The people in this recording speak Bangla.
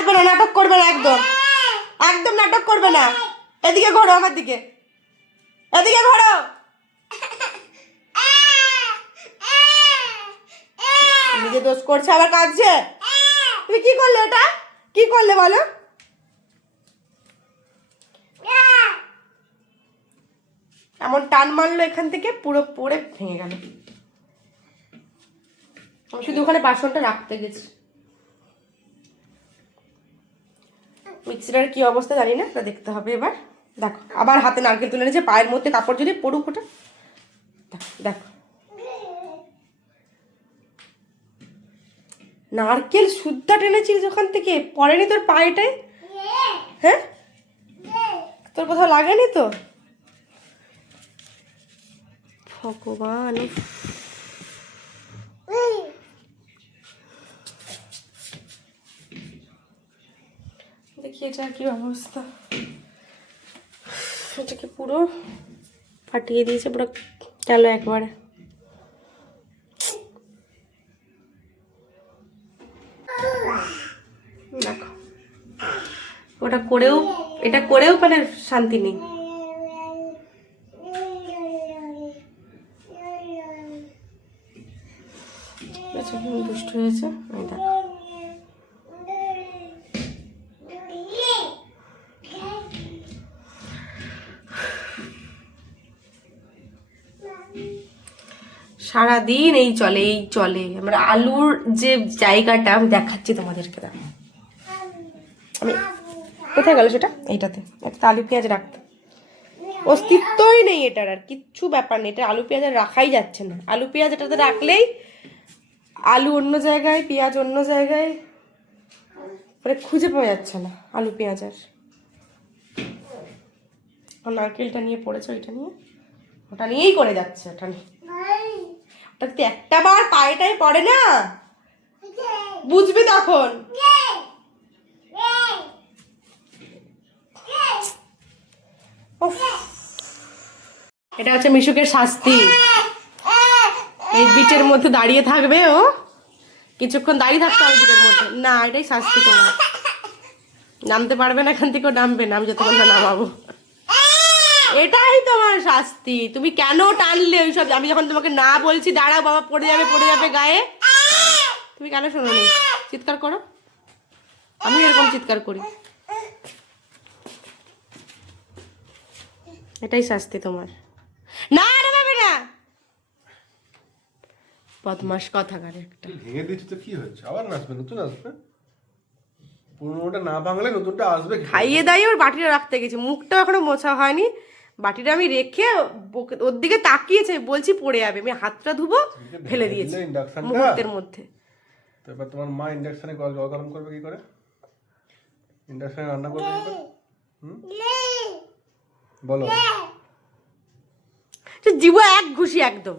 কাঁদবে না, নাটক করবে না, একদম একদম নাটক করবে না। এদিকে ঘোরো, আমার দিকে, এদিকে ঘোরো। নিজে দোষ করছে আবার কাঁদছে। তুমি কি করলে? এটা কি করলে বলো? এমন টান মারলো এখান থেকে পুরো পড়ে ভেঙে গেল। আমি শুধু ওখানে বাসনটা রাখতে গেছি। মিক্সিটার কি অবস্থা জানি না, তা দেখতে হবে এবার। দেখো আবার হাতে নারকেল তুলে নিয়েছে, পায়ের মধ্যে কাপড় জড়িয়ে পড়ুক ওটা। দেখো নারকেল সুদ্ধা টেনেছিস ওখান থেকে, পড়েনি তোর পায়েটায়? হ্যাঁ, তোর কোথাও লাগেনি তো? ভগবান, দেখি এটা কি অবস্থা। এটাকে পুরো ফাটিয়ে দিয়েছে, পুরো গেল একবারে। দেখো ওটা করেও, এটা করেও মানে শান্তি নেই। দুষ্ট হয়েছে, দেখো সারাদিন এই চলে এই চলে। আমরা আলুর যে জায়গাটা আমি দেখাচ্ছি তোমাদেরকে, দেখো আমি কোথায় গেল সেটা, এইটাতে একটা আলু পেঁয়াজ রাখতে অস্তিত্বই নেই এটার, আর কিচ্ছু ব্যাপার নেই। এটা আলু পেঁয়াজ আর রাখাই যাচ্ছে না। আলু পেঁয়াজ এটাতে রাখলেই আলু অন্য জায়গায়, পেঁয়াজ অন্য জায়গায়, মানে খুঁজে পাওয়া যাচ্ছে না আলু পেঁয়াজ। আর নারকেলটা নিয়ে পড়েছে, ওইটা নিয়ে, ওটা নিয়েই করে যাচ্ছে। ওটা নিয়ে, ওটাতে একটা বার পায়েটাই পড়ে না, বুঝবি তখন। এটা হচ্ছে মিশুকের শাস্তি। এই বিটের মধ্যে দাঁড়িয়ে থাকবে ও, কিছুক্ষণ দাঁড়িয়ে থাকতে হবে বিটের মধ্যে। না, এটাই শাস্তি তোমার। নামতে পারবে না এখান থেকে, নামবে না আমি যতক্ষণ না নামাবো। এটাই তোমার শাস্তি। তুমি কেন টানলে ওইসব? আমি যখন তোমাকে না বলছি দাঁড়াও বাবা পড়ে যাবে গায়ে, তুমি কেন শোনোনি? চিৎকার করো, আমি এরকম চিৎকার করি। এটাই শাস্তি তোমার। না নামাবে না, বদমাস কথাকার একটা। ভেঙে দিচ্ছি তো কি হয়েছে? আবার আসবে, নতুন আসবে। পুরোনোটা না ভাঙলে নতুনটা আসবে। খাইয়ে দাইয়ে ওর বাটিটা রাখতে গেছি, মুখটা এখনো মোছা হয়নি। বাটিটা আমি রেখে ওর দিকে তাকিয়েছে, বলছি পড়ে যাবে, আমি হাতটা ধুবো, ফেলে দিয়েছি মুহূর্তের মধ্যে। তো এবার তোমার মা ইন্ডাকশনে জল গরম করবে কি করে? ইন্ডাকশনে রান্না করবে কি করে? বলো। জীব এক ঘুষি একদম।